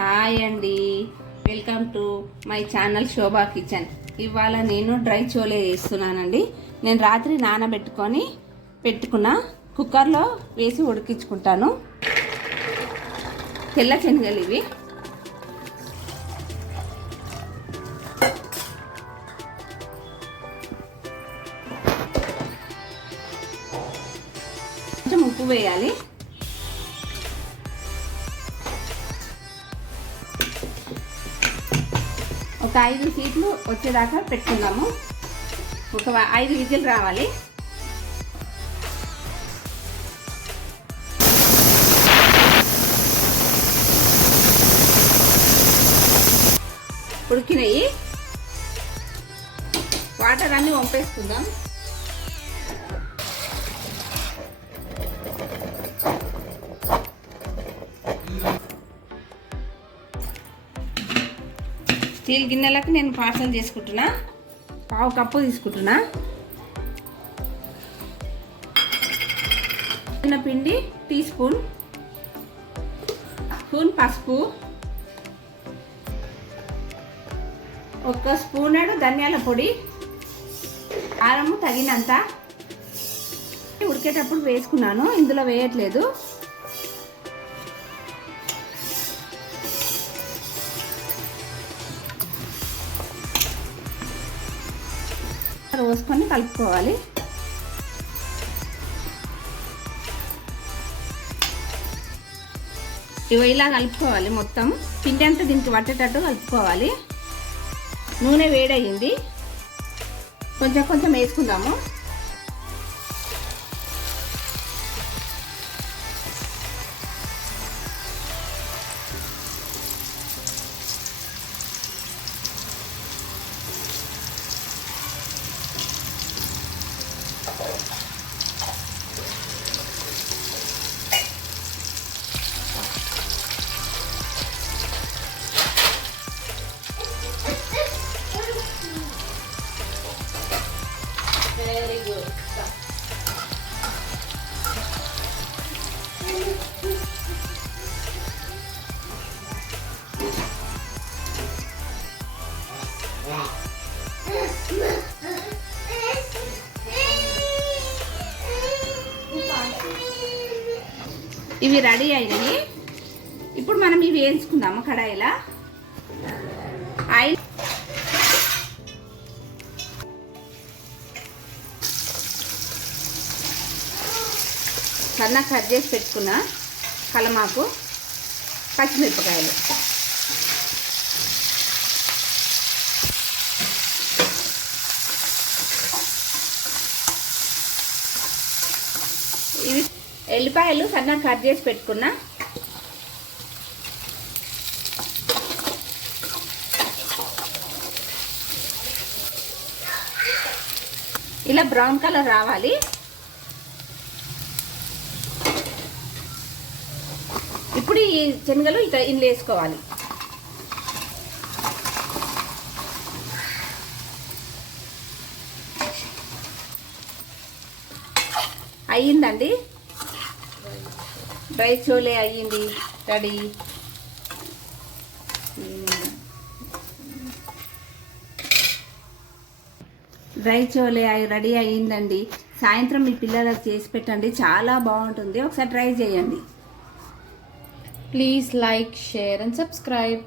Hi అండి, welcome to my channel Shobha kitchen. ఇవాళ నేను డ్రై చోలే చేస్తున్నానండి. నేను రాత్రి పెట్టుకున్న కుక్కర్లో వేసి ఉడికించుకుంటాను. తెల్ల శనగలు ఇవి. కొంచెం ఉప్పు వేయాలి. ఒక 5 సీట్లు వచ్చేదాకా పెట్టుకుందాము. ఒక 5 విజిల్ రావాలి. ఉడికినాయి. వాటర్ అన్నీ వంపేసుకుందాం. స్టీల్ గిన్నెలకు నేను పార్సల్ చేసుకుంటున్నా. 1/2 కప్పు తీసుకుంటున్నా. పిండి టీ స్పూన్ పసుపు, 1 స్పూన్ ధనియాల పొడి, కారము తగినంత. ఉడికేటప్పుడు వేసుకున్నాను, ఇందులో వేయట్లేదు. పోసుకొని కలుపుకోవాలి. ఇలా కలుపుకోవాలి. మొత్తం పిండి అంతా దీనికి పట్టేటట్టు కలుపుకోవాలి. నూనె వేడయింది, కొంచెం కొంచెం వేసుకుందాము. Very good. ఇవి రెడీ అయినాయి. ఇప్పుడు మనం ఇవి వేయించుకుందాము కడాయిలా. ఆయిల్ సన్నగా కట్ చేసి పెట్టుకున్న కలమాకు, పచ్చిమిరపకాయలు, ఇవి ఎల్లిపాయలు సన్నగా కట్ చేసి పెట్టుకున్న, ఇలా బ్రౌన్ కలర్ రావాలి. ఇప్పుడు ఈ శనగలు ఇందులో వేసుకోవాలి. అయ్యిందండి, డ్రై చోలే అయ్యింది, రెడీ. డ్రై చోలే రెడీ అయ్యిందండి. సాయంత్రం మీ పిల్లలకు చేసి పెట్టండి, చాలా బాగుంటుంది. ఒకసారి ట్రై చేయండి. Please like, share and subscribe.